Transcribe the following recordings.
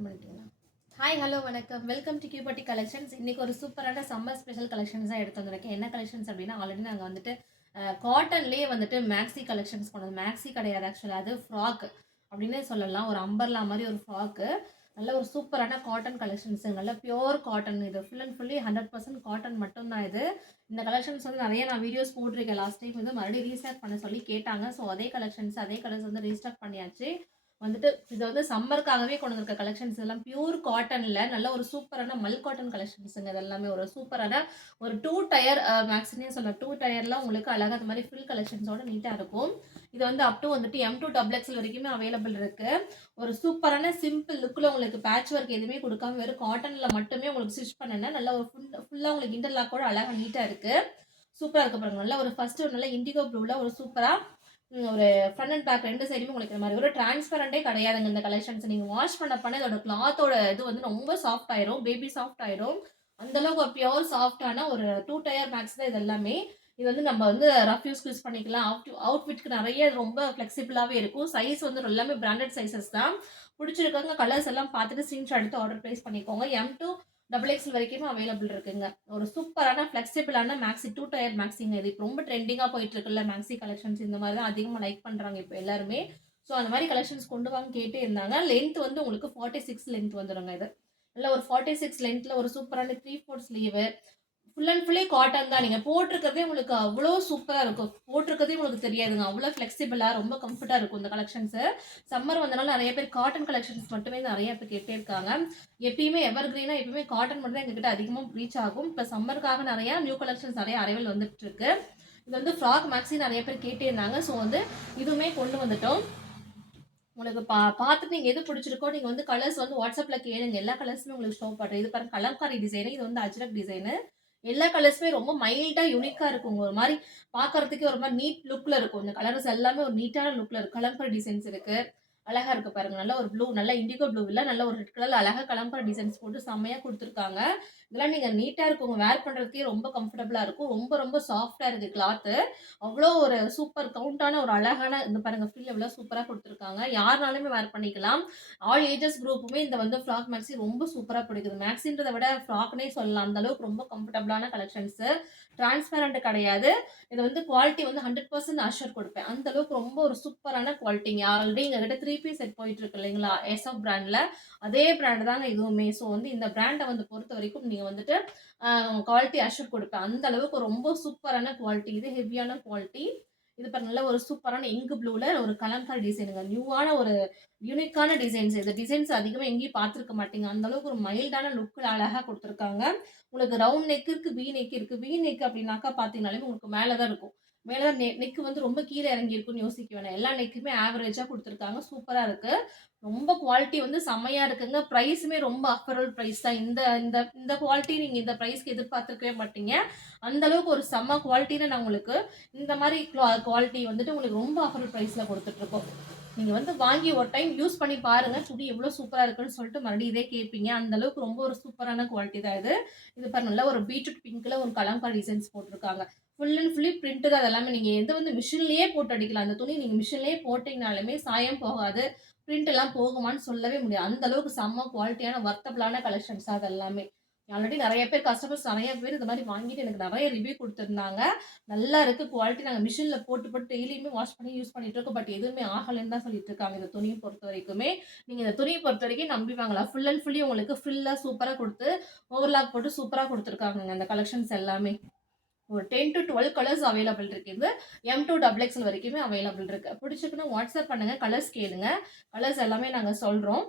பண்ணிட்டீங்களா? Hi hello வணக்கம். Welcome to கியூபட்டி கலெக்ஷன்ஸ். இன்னைக்கு ஒரு சூப்பரான சம்மர் ஸ்பெஷல் கலெக்ஷன்ஸ் தான் எடுத்து வந்திருக்கேன். என்ன கலெக்ஷன்ஸ் அப்படின்னா, ஆல்ரெடி நாங்கள் வந்துட்டு காட்டன்லேயே வந்துட்டு மேக்ஸி கலெக்ஷன்ஸ் கொண்டு வந்து, மேக்ஸி கிடையாது ஆக்சுவலாக, அது ஃப்ராக் அப்படின்னே சொல்லலாம். ஒரு அம்பர்லா மாதிரி ஒரு ஃப்ராக்கு, நல்ல ஒரு சூப்பரான காட்டன் கலெக்ஷன்ஸ், நல்ல பியோர் காட்டன். இது ஃபுல் அண்ட் ஃபுல்லி 100% காட்டன் மட்டும்தான் இது. இந்த கலெக்ஷன்ஸ் வந்து நிறைய நான் வீடியோஸ் போட்டிருக்கேன். லாஸ்ட் டைம் வந்து மறுபடியும் ரீஸ்டாக் பண்ண சொல்லி கேட்டாங்க. ஸோ அதே கலெக்ஷன்ஸ் அதே கலர்ஸ் வந்து ரீஸ்டாக் பண்ணியாச்சு. வந்துட்டு இது வந்து சம்மருக்காகவே கொண்டு வந்திருக்க கலெக்ஷன்ஸ் எல்லாம் பியூர் காட்டன்ல நல்ல ஒரு சூப்பரான மல் காட்டன் கலெக்ஷன்ஸுங்க. இது எல்லாமே ஒரு சூப்பரான ஒரு 2 டயர் மேக்ஸினே சொல்லலாம். 2 டயர்ல உங்களுக்கு அழகா அந்த மாதிரி ஃபுல் கலெக்ஷன்ஸோட நீட்டா இருக்கும். இது வந்து அப் டு வந்துட்டு M2 XXL வரைக்குமே அவைலபிள் இருக்கு. ஒரு சூப்பரான சிம்பிள் லுக்ல உங்களுக்கு பேட்ச் ஒர்க் எதுவுமே கொடுக்காம வெறும் காட்டன்ல மட்டுமே உங்களுக்கு ஸ்டிச் பண்ணனா நல்ல ஒரு ஃபுல்லா உங்களுக்கு இன்டர்லாக்கோட அழகா நீட்டா இருக்கு. சூப்பரா இருக்கு பாருங்க. நல்ல ஒரு ஃபர்ஸ்ட் ஒரு நல்ல இண்டிகோ ப்ளூல ஒரு சூப்பரா ஒரு ஃப்ரண்ட் அண்ட் பேக் ரெண்டு சைடுமே உங்களுக்கு இந்த மாதிரி ஒரு டிரான்ஸ்பரண்டே கிடையாதுங்க. இந்த கலெக்ஷன்ஸ் நீங்க வாஷ் பண்ண இதோட கிளாத்தோட இது வந்து ரொம்ப சாஃப்ட் ஆயிரும், பேபி சாஃப்ட் ஆயிரும். அந்த அளவுக்கு ஒரு பியோர் சாஃப்டான ஒரு 2 டயர் மேக்ஸ் தான் இது எல்லாமே. இது வந்து நம்ம வந்து ரஃப் யூஸ் பண்ணிக்கலாம். அவுட்ஃபிட்க்கு நிறைய ரொம்ப ஃபிளெக்சிபிளாவே இருக்கும். சைஸ் வந்து எல்லாமே பிராண்டட் சைசஸ் தான். பிடிச்சிருக்காங்க கலர்ஸ் எல்லாம் பார்த்துட்டு ஸ்கிரீன்ஷாட் எடுத்து ஆர்டர் பிளேஸ் பண்ணிக்கோங்க. M2 XXL வரைக்குமே அவைலபிள் இருக்குங்க. ஒரு சூப்பரான ஃபிளெக்சிபிளான மேக்ஸி 2 டயர் மேக்ஸிங்க. இது இப்போ ரொம்ப ட்ரெண்டிங்காக போயிட்டு இருக்குல்ல மேக்ஸி கலெக்ஷன்ஸ், இந்த மாதிரி தான் அதிகமாக லைக் பண்ணுறாங்க இப்போ எல்லாருமே. ஸோ அந்த மாதிரி கலெக்ஷன்ஸ் கொண்டு வாங்க கேட்டே இருந்தாங்க. லென்த் வந்து உங்களுக்கு 46 லென்த் வந்துடுங்க. இது நல்ல ஒரு 46 லென்த்தில் ஒரு சூப்பரான 3/4 sleeve, full and fully cotton தான். நீங்கள் போட்டிருக்கிறதே உங்களுக்கு அவ்வளோ சூப்பராக இருக்கும். போட்டிருக்கிறதே உங்களுக்கு தெரியாதுங்க. அவ்வளோ ஃப்ளெக்சிபிளாக ரொம்ப கம்ஃபர்ட்டாக இருக்கும் இந்த கலெக்ஷன்ஸு. சம்மர் வந்தனால நிறைய பேர் காட்டன் கலெக்ஷன்ஸ் மட்டுமே நிறைய பேர் கேட்டே இருக்காங்க. எப்பயுமே எவர் கிரீனாக எப்பயுமே காட்டன் மட்டும் தான் எங்ககிட்ட அதிகமாக ரீச் ஆகும். இப்போ சம்மருக்காக நிறையா நியூ கலெக்ஷன்ஸ் நிறைய அரைவல் வந்துட்டு இருக்கு. இது வந்து ஃப்ராக் மேக்ஸி நிறைய பேர் கேட்டே இருந்தாங்க. ஸோ வந்து இதுவுமே கொண்டு வந்துட்டோம். உங்களுக்கு பார்த்துட்டு நீங்கள் எது பிடிச்சிருக்கோ நீங்கள் வந்து கலர்ஸ் வந்து வாட்ஸ்அப்பில் கேளுங்க. எல்லா கலர்ஸுமே உங்களுக்கு ஷோ பண்ணுறேன். இது பாருங்க கலம்காரி டிசைனு, இது வந்து அஜ்ரக் டிசைனு. எல்லா கலர்ஸுமே ரொம்ப மைல்டா யூனிக்கா இருக்கும். ஒரு மாதிரி பார்க்கறதுக்கே ஒரு மாதிரி நீட் லுக்ல இருக்கும். இந்த கலர்ஸ் எல்லாமே ஒரு நீட்டான லுக்ல இருக்கு. கலம்கரி டிசைன்ஸ் இருக்கு. அழகா இருக்கு பாருங்க. நல்ல ஒரு ப்ளூ, நல்ல இண்டிகோ ப்ளூ இல்ல, நல்ல ஒரு ரெட் கலர்ல அழகா கலம்கரி டிசைன்ஸ் போட்டு செம்மையா கொடுத்துருக்காங்க. இதெல்லாம் நீங்க நீட்டா இருக்கும், வேர் பண்றதுக்கே ரொம்ப கம்ஃபர்டபுளா இருக்கும். ரொம்ப ரொம்ப சாஃப்டா இருக்கு கிளாத்து. அவ்வளோ ஒரு சூப்பர் கவுண்டான ஒரு அழகான இந்த பாருங்க ஃபில் எவ்வளவு சூப்பரா கொடுத்துருக்காங்க. யாருனாலுமே வேர் பண்ணிக்கலாம். ஆல் ஏஜஸ் குரூப்புமே இந்த வந்து ஃப்ராக் மேக்ஸி ரொம்ப சூப்பரா பிடிக்குது. மேக்ஸின்றதை விட ஃப்ராக்னே சொல்லலாம். அந்த அளவுக்கு ரொம்ப கம்ஃபர்டபுளான கலெக்ஷன்ஸ். டிரான்ஸ்பரண்ட் கிடையாது. இது வந்து குவாலிட்டி வந்து 100% அஷ்யூர் கொடுப்பேன். அந்த அளவுக்கு ரொம்ப ஒரு சூப்பரான குவாலிட்டிங்க. ஆல்ரெடி எங்ககிட்ட 3 பீஸ் செட் போயிட்டு இருக்கு இல்லைங்களா, எஸ்எஃப் பிராண்ட்ல. அதே பிராண்ட் தாங்க இதுவுமே. ஸோ வந்து இந்த பிராண்டை வந்து பொறுத்த வரைக்கும் நீங்க வந்துட்டு குவாலிட்டி அஷ்யூர் கொடுப்பேன். அந்த அளவுக்கு ரொம்ப சூப்பரான குவாலிட்டி. இது ஹெவியான குவாலிட்டி. இது பாருங்க நல்ல ஒரு சூப்பரான இங்கு ப்ளூல ஒரு கலம்காரி டிசைனுங்க. நியூவான ஒரு யூனிக்கான டிசைன்ஸ். இந்த டிசைன்ஸ் அதிகமாக எங்கேயும் பார்த்துருக்க மாட்டீங்க. அந்த அளவுக்கு ஒரு மைல்டான லுக்கில் அழகாக கொடுத்துருக்காங்க. உங்களுக்கு ரவுண்ட் நெக் இருக்கு, வி நெக் இருக்கு. வி நெக் அப்படின்னாக்கா பார்த்தீங்கனாலே உங்களுக்கு மேலே தான் இருக்கும். மேலே தான் நெக் வந்து ரொம்ப கீழே இறங்கி இருக்குன்னு யோசிக்க வேணாம். எல்லா நெக்குமே ஆவரேஜாக கொடுத்துருக்காங்க. சூப்பராக இருக்கு. ரொம்ப குவாலிட்டி வந்து செம்மையா இருக்குங்க. ப்ரைஸுமே ரொம்ப அஃபோர்டபுள் ப்ரைஸ் தான். இந்த இந்த இந்த குவாலிட்டி நீங்க இந்த ப்ரைஸ்க்கு எதிர்பார்த்துருக்கவே மாட்டீங்க. அந்த அளவுக்கு ஒரு செம்ம குவாலிட்டியில நான் உங்களுக்கு இந்த மாதிரி குவாலிட்டி வந்துட்டு உங்களுக்கு ரொம்ப அஃபோர்டபுள் ப்ரைஸ்ல கொடுத்துட்டு இருக்கோம். நீங்க வந்து வாங்கி ஒரு டைம் யூஸ் பண்ணி பாருங்க. துணி எவ்வளவு சூப்பரா இருக்குன்னு சொல்லிட்டு மறுபடியும் இதே கேட்பீங்க. அந்த அளவுக்கு ரொம்ப ஒரு சூப்பரான குவாலிட்டி தான் இது. இது பாருங்க நல்ல ஒரு பீட்ரூட் பிங்க்ல ஒரு கலம்காரி டிசைன்ஸ் போட்டிருக்காங்க. ஃபுல் அண்ட் ஃபுல்லி பிரிண்ட் தான். அதெல்லாமே நீங்க எது வந்து மிஷின்லயே போட்டு அடிக்கலாம். அந்த துணி நீங்க மிஷின்லயே போட்டீங்கனாலுமே சாயம் போகாது. பிரிண்ட் எல்லாம் போகுமான்னு சொல்லவே முடியாது. அந்த அளவுக்கு செம்ம குவாலிட்டியான வர்த்தபிளான கலெக்ஷன்ஸ் அது எல்லாமே. ஆல்ரெடி நிறைய பேர் கஸ்டமர்ஸ் நிறைய பேர் இந்த மாதிரி வாங்கிட்டு எனக்கு நிறைய ரிவ்யூ கொடுத்துருந்தாங்க. நல்லா இருக்கு குவாலிட்டி. நாங்கள் மிஷின்ல போட்டு போட்டு டெய்லியுமே வாஷ் பண்ணி யூஸ் பண்ணிட்டு இருக்கோம். பட் எதுவுமே ஆகலைன்னு தான் சொல்லிட்டு இருக்காங்க. இந்த துணியை பொறுத்த வரைக்குமே நீங்க இந்த துணியை பொறுத்த வரைக்கும் நம்பி வாங்கலாம். ஃபுல் அண்ட் ஃபுல்லி உங்களுக்கு ஃபில்லா சூப்பரா கொடுத்து ஓவர்லாக் போட்டு சூப்பரா கொடுத்துருக்காங்க இந்த கலெக்ஷன்ஸ் எல்லாமே. ஒரு 10 to 12 கலர்ஸ் அவைலபிள் இருக்கு. இது M2 XXL வரைக்குமே அவைலபிள் இருக்கு. பிடிச்சிருக்குன்னா வாட்ஸ்அப் பண்ணுங்க, கலர்ஸ் கேளுங்க. கலர்ஸ் எல்லாமே நாங்கள் சொல்றோம்.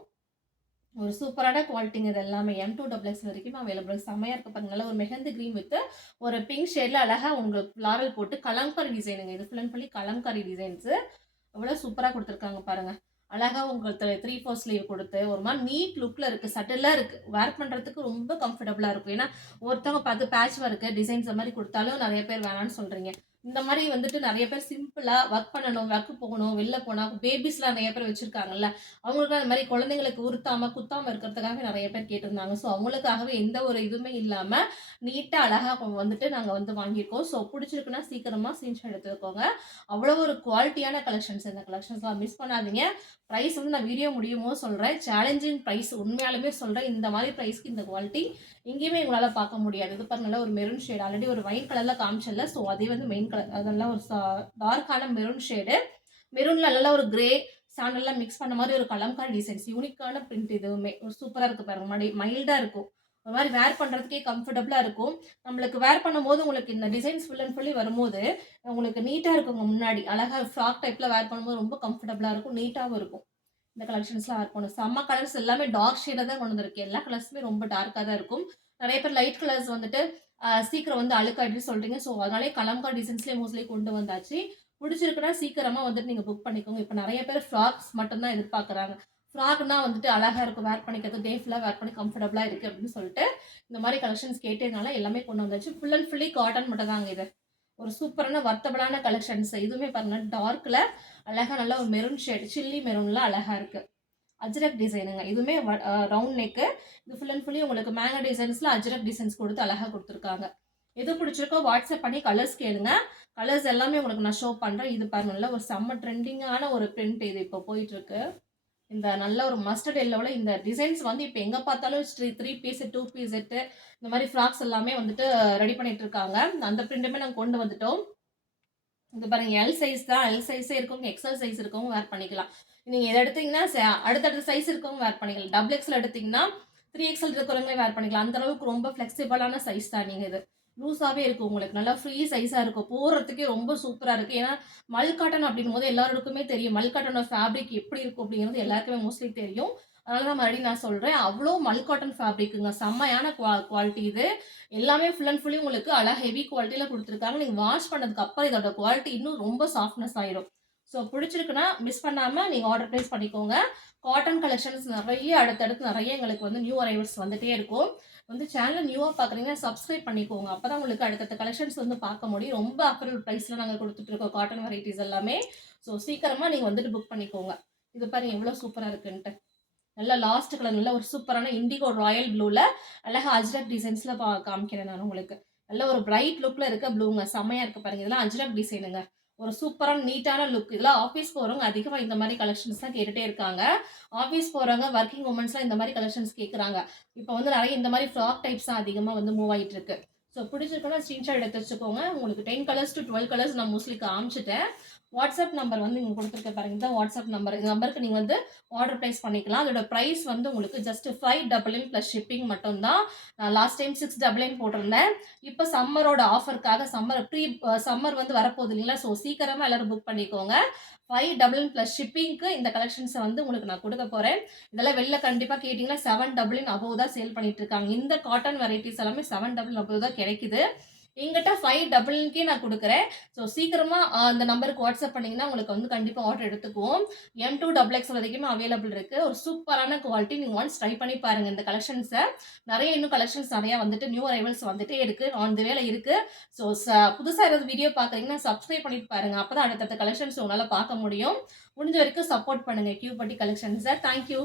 ஒரு சூப்பரான குவாலிட்டிங்க. இது எல்லாமே M2 XXL வரைக்கும் அவைலபிள். செம்மையா இருக்கு பாருங்க. நல்ல ஒரு மெஹந்தி கிரீன் வித் ஒரு பிங்க் ஷேட்ல அழகா உங்களுக்கு ஃப்ளாரல் போட்டு கலம்காரி டிசைனுங்க. இது full and fully Kalamkari designs. எவ்வளவு சூப்பரா கொடுத்துருக்காங்க பாருங்க. அழகா உங்களுக்கு 3/4 ஸ்லீவ் கொடுத்து ஒரு மாதிரி நீட் லுக்ல இருக்கு. சட்டிலா இருக்கு. வேர் பண்றதுக்கு ரொம்ப கம்ஃபர்டபுளா இருக்கும். ஏன்னா ஒருத்தவங்க பார்த்து பேட்ச் ஒர்க் டிசைன்ஸ் மாதிரி கொடுத்தாலும் நிறைய பேர் வேணாம்னு சொல்றீங்க. இந்த மாரி வந்துட்டு நெறைய பேர் சிம்பிளா ஒர்க் பண்ணணும், ஒர்க் போகணும், வெளில போனா பேபிஸ்லாம் நெறைய பேர் வச்சிருக்காங்கல்ல. அவங்களுக்குலாம் இந்த மாரி குழந்தைங்களுக்கு உறுத்தாம, குத்தாம இருக்கிறதுக்காக நெறைய பேர் கேட்டிருந்தாங்க. ஸோ அவங்களுக்காகவே எந்த ஒரு இதுவுமே இல்லாம, நீட்டா அழகா வந்துட்டு நாங்க வந்து வாங்கியிருக்கோம். ஸோ புடிச்சிருக்குன்னா சீக்கிரமா ஸ்கிரீன்ஷாட் எடுத்துக்கோங்க. அவ்வளோ ஒரு குவாலிட்டியான கலெக்ஷன்ஸ் இந்த கலெக்ஷன்ஸ்லாம் மிஸ் பண்ணாதீங்க. பிரைஸ் வந்து நான் வீடியோ முடியும்போது சொல்றேன். சேலஞ்சிங் பிரைஸ் உண்மையாலுமே சொல்றேன். இந்த மாரி பிரைஸ்க்கு இந்த குவாலிட்டி எங்கேயுமே உங்களால பார்க்க முடியாது. இது பாருங்க, நல்ல ஒரு மெரூன் ஷேட் ஆல்ரெடி ஒரு ஒயிட் கலர்ல காமிச்சேன்ல. ஸோ அதே வந்து மெயின் கலர். அதெல்லாம் ஒரு டார்க்கான மெரூன் ஷேடு. மெரூன்ல நல்லா ஒரு கிரே சாண்டல்லாம் மிக்ஸ் பண்ண மாதிரி ஒரு கலம்காரி டிசைன்ஸ். யூனிக்கான பிரிண்ட் இதுவுமே. ஒரு சூப்பரா இருக்கு பாருங்க. மைல்டா இருக்கும். ஒரு மாரி வேர் பண்றதுக்கே கம்ஃபர்டபுளா இருக்கும். நம்மளுக்கு வேர் பண்ணும்போது உங்களுக்கு இந்த டிசைன்ஸ் ஃபுல் அண்ட் ஃபுல்லி வரும்போது, உங்களுக்கு நீட்டா இருக்குங்க முன்னாடி. அழகா ஃப்ராக் டைப்ல வேர் பண்ணும்போது ரொம்ப கம்ஃபர்டபுளா இருக்கும். நீட்டாவும் இருக்கும். இந்த கலெக்ஷன்ஸ்லாம் வேர் பண்ணும். செம்ம கலர்ஸ் எல்லாமே டார்க் ஷேடா தான் கொண்டு வந்திருக்கேன். எல்லா கலர்ஸுமே ரொம்ப டார்க்கா தான் இருக்கும். நெறைய பேர் லைட் கலர்ஸ் வந்துட்டு சீக்கிரம் வந்து அழுக்காயிடுன்னு சொல்றீங்க. ஸோ அதனாலே கலம்கா டிசைன்ஸ்லேயே மோஸ்ட்லி கொண்டு வந்தாச்சு. புடிச்சிருக்குன்னா சீக்கிரமா வந்துட்டு நீங்க புக் பண்ணிக்கோங்க. இப்ப நெறைய பேர் ஃப்ராக்ஸ் மட்டும் தான் எதிர்பார்க்குறாங்க. ஃப்ராக்னா வந்துட்டு அழகா இருக்கும் வேர் பண்ணிக்கிறது. டே ஃபுல்லா வேர் பண்ணி கம்ஃபர்டபுளா இருக்கு அப்படின்னு சொல்லிட்டு, இந்த மாரி கலெக்ஷன்ஸ் கேட்டதுனால எல்லாமே கொண்டு வந்தாச்சு. ஃபுல் அண்ட் ஃபுல்லி காட்டன் மட்டும் தாங்க இது. ஒரு சூப்பரான வர்த்தபிளான கலெக்ஷன்ஸ். இதுவுமே பாருங்க டார்க்ல அழகா நல்ல ஒரு மெரூன் ஷேட், சில்லி மெரூன்ல அழகா இருக்கு. அஜ்ரக் டிசைனுங்க. இதுவுமே ரவுண்ட் நெக்கு. இது ஃபுல் அண்ட் ஃபுல்லி உங்களுக்கு மேங்கோ டிசைன்ஸ்ல அஜ்ரக் டிசைன்ஸ் கொடுத்து அழகா குடுத்துருக்காங்க. எது பிடிச்சிருக்கோ வாட்ஸ்அப் பண்ணி கலர்ஸ் கேளுங்க. கலர்ஸ் எல்லாமே உங்களுக்கு நான் ஷோ பண்றேன். இது பாருங்க, நல்ல ஒரு செம்ம ட்ரெண்டிங்கான ஒரு பிரிண்ட் இது இப்போ போயிட்டு இருக்கு. இந்த நல்ல ஒரு மஸ்டர்ட் எல்லோல இந்த டிசைன்ஸ் வந்து இப்போ எங்க பார்த்தாலும் 3 பீஸ், 2 பீஸ் செட்டு இந்த மாதிரி ஃப்ராக்ஸ் எல்லாமே வந்துட்டு ரெடி பண்ணிட்டு இருக்காங்க. அந்த பிரிண்ட்டுமே நாங்க கொண்டு வந்துட்டோம். இது பாருங்க, எல் சைஸ் தான். எல் சைஸே இருக்கவங்க, எக்ஸ்எல் சைஸ் இருக்கவங்க வேர் பண்ணிக்கலாம். நீங்க எதை எடுத்தீங்கன்னா அடுத்தடுத்த சைஸ் இருக்கவங்க வேர் பண்ணிக்கலாம். டபுள் எக்ஸ்எல் எடுத்தீங்கன்னா 3XL இருக்கிறவங்களே வேர் பண்ணிக்கலாம். அந்த அளவுக்கு ரொம்ப ஃபிளெக்சிபிளான சைஸ் தான். நீங்க இது லூஸாவே இருக்கும், உங்களுக்கு நல்லா ஃப்ரீ சைஸா இருக்கும். போடுறதுக்கே ரொம்ப சூப்பரா இருக்கு. ஏன்னா மல் காட்டன் அப்படிங்கும் போது எல்லாருக்குமே தெரியும். மல் காட்டனோட ஃபேப்ரிக் எப்படி இருக்கும் அப்படிங்கிறது எல்லாருக்குமே மோஸ்ட்லி தெரியும். அதனால தான் மறுபடியும் நான் சொல்றேன். அவ்வளோ மல் காட்டன் ஃபேப்ரிக்குங்க. செம்மையான குவாலிட்டி இது. எல்லாமே ஃபுல் அண்ட் ஃபுல்லி உங்களுக்கு அழகா ஹெவி குவாலிட்டியில கொடுத்துருக்காங்க. நீங்க வாஷ் பண்ணதுக்கு அப்புறம் இதோட குவாலிட்டி இன்னும் ரொம்ப சாஃப்ட்னஸ் ஆயிடும். ஸோ பிடிச்சிருக்குன்னா மிஸ் பண்ணாம நீங்க ஆர்டர் பிளேஸ் பண்ணிக்கோங்க. காட்டன் கலெக்ஷன்ஸ் நிறைய அடுத்தடுத்து நிறைய எங்களுக்கு வந்து நியூ அரைவல்ஸ் வந்துட்டே இருக்கும். வந்து சேனல் நியூவா பாக்குறீங்கன்னா சப்ஸ்கிரைப் பண்ணிக்கோங்க. அப்பதான் உங்களுக்கு அடுத்தடுத்த கலெக்ஷன்ஸ் வந்து பார்க்க முடியும். ரொம்ப அஃபோர்டபுள் பிரைஸ்ல நாங்க கொடுத்துட்டு இருக்கோம் காட்டன் வெரைட்டிஸ் எல்லாமே. ஸோ சீக்கிரமா நீங்க வந்துட்டு புக் பண்ணிக்கோங்க. இது பாருங்க எவ்வளவு சூப்பரா இருக்குன்ட்டு. நல்ல லாஸ்ட் கலர், நல்ல ஒரு சூப்பரான இண்டிகோ ராயல் ப்ளூல அழகா அஜ்ரக் டிசைன்ஸ்ல காமிக்கிறேன் நான் உங்களுக்கு. நல்ல ஒரு பிரைட் லுக்ல இருக்க ப்ளூங்க. செம்மையா இருக்கு பாருங்க. இதெல்லாம் அஜ்ரக் டிசைனுங்க. ஒரு சூப்பரான நீட்டான லுக். இதெல்லாம் ஆஃபீஸ் போறவங்க அதிகமா இந்த மாதிரி கலெக்ஷன்ஸ் தான் கேட்டுட்டே இருக்காங்க. ஆஃபீஸ் போறவங்க, ஒர்க்கிங் உமன்ஸ்லாம் இந்த மாதிரி கலெக்ஷன்ஸ் கேட்குறாங்க. இப்போ வந்து நிறைய இந்த மாதிரி ஃப்ராக் டைப்ஸ் தான் அதிகமாக வந்து மூவ் ஆகிட்டு இருக்கு. ஸோ பிடிச்சிருக்குன்னா ஸ்க்ரீன்ஷாட் எடுத்து வச்சுக்கோங்க. உங்களுக்கு 10 கலர்ஸ் டு 12 கலர்ஸ் நான் மோஸ்ட்லி காமிச்சிட்டேன். வாட்ஸ்அப் நம்பர் வந்து இங்கே கொடுத்துருக்க பாருங்க. இதுதான் வாட்ஸ்அப் நம்பர். இந்த நம்பருக்கு நீங்கள் வந்து ஆர்டர் பிளேஸ் பண்ணிக்கலாம். அதோட பிரைஸ் வந்து உங்களுக்கு ஜஸ்ட் 599 ப்ளஸ் ஷிப்பிங் மட்டும்தான். நான் லாஸ்ட் டைம் 699 போட்டிருந்தேன். இப்போ சம்மரோட ஆஃபருக்காக சம்மர் வந்து வரப்போகுது இல்லைங்களா? ஸோ சீக்கிரமாக எல்லாரும் புக் பண்ணிக்கோங்க. 599 ப்ளஸ் ஷிப்பிங்க்கு இந்த கலெக்ஷன்ஸை வந்து உங்களுக்கு நான் கொடுக்க போகிறேன். இதெல்லாம் வெளில கண்டிப்பாக கேட்டிங்கன்னா 799 அபோவ் தான் சேல் பண்ணிட்டு இருக்காங்க. இந்த காட்டன் வெரைட்டிஸ் எல்லாமே 799 அபோவ் தான் கிடைக்குது. எங்கிட்ட 599க்கே நான் கொடுக்குறேன். ஸோ சீக்கிரமா அந்த நம்பருக்கு வாட்ஸ்அப் பண்ணீங்கன்னா உங்களுக்கு வந்து கண்டிப்பாக ஆர்டர் எடுத்துக்குவோம். M2XX வரைக்குமே அவைலபிள் இருக்கு. ஒரு சூப்பரான குவாலிட்டி. நீங்கள் ஒன்ஸ் ட்ரை பண்ணி பாருங்க இந்த கலெக்ஷன்ஸை. நிறைய இன்னும் கலெக்ஷன்ஸ் நிறையா வந்துட்டு நியூ அரைவல்ஸ் வந்துட்டே இருக்கு. ஆன் தி வேல இருக்கு. ஸோ புதுசாக ஏதாவது வீடியோ பார்க்குறீங்கன்னா சப்ஸ்கிரைப் பண்ணிட்டு பாருங்க. அப்பதான் அடுத்தடுத்த கலெக்ஷன்ஸ் உங்களால் பார்க்க முடியும். முடிஞ்ச வரைக்கும் சப்போர்ட் பண்ணுங்க கியூ பட்டி கலெக்ஷன்ஸை. தேங்க்யூ.